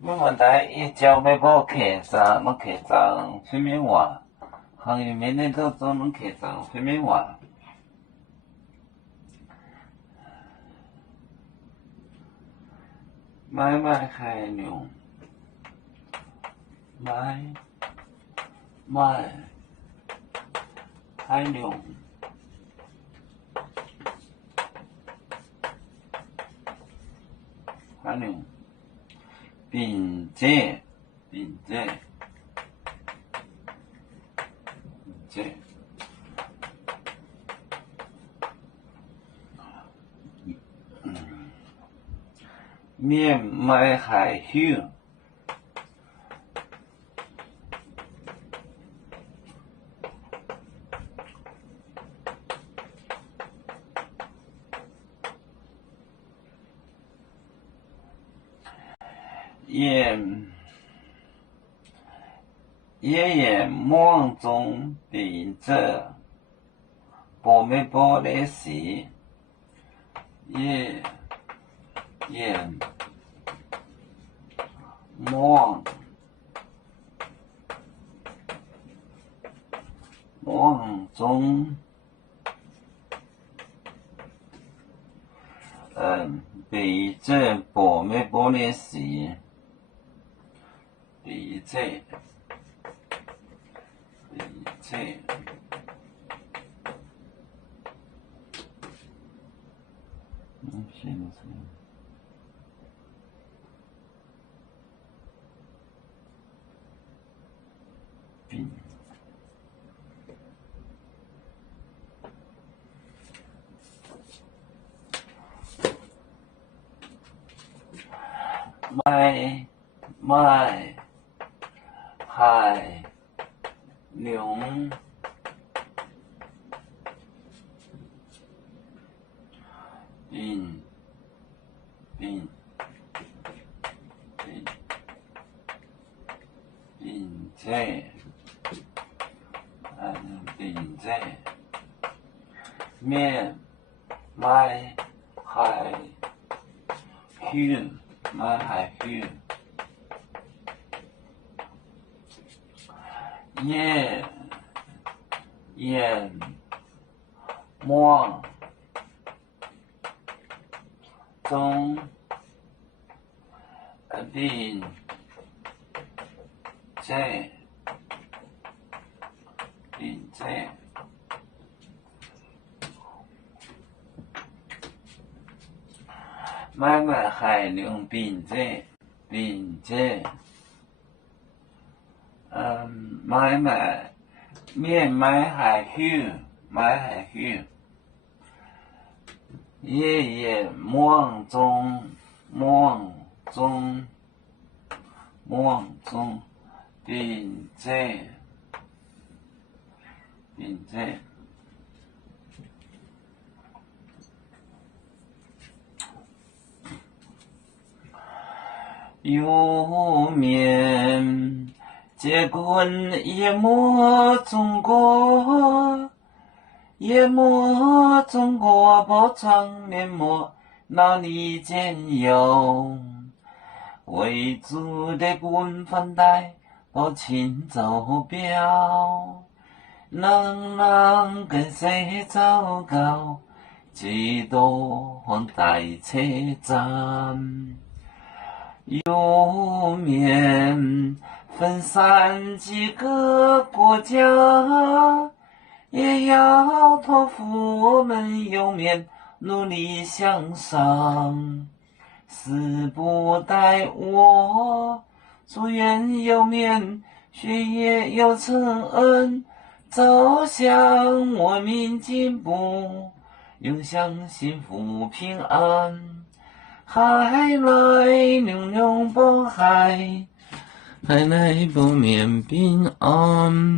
没问题，一朝要补客栈，要客栈出面话，行业面的都做能客栈出面话。买卖海牛，买海牛，海牛，并且。面买海香，也梦中秉着波没波的时，也梦中秉着波没波的时，秉着。买海牛，并且面买海香，也梦中秉着买卖海牛，并且面买海香，也梦中并且有面结棍也莫中国不长面膜那里见有为主的棍反带不请走表能跟谁糟糕几多带车站有面分散几个国家，也要托付我们有面努力向上。死不待我，祝愿有面学业有成恩，走向文明进步，永享幸福平安。海来牛牛不海，海来不免平安。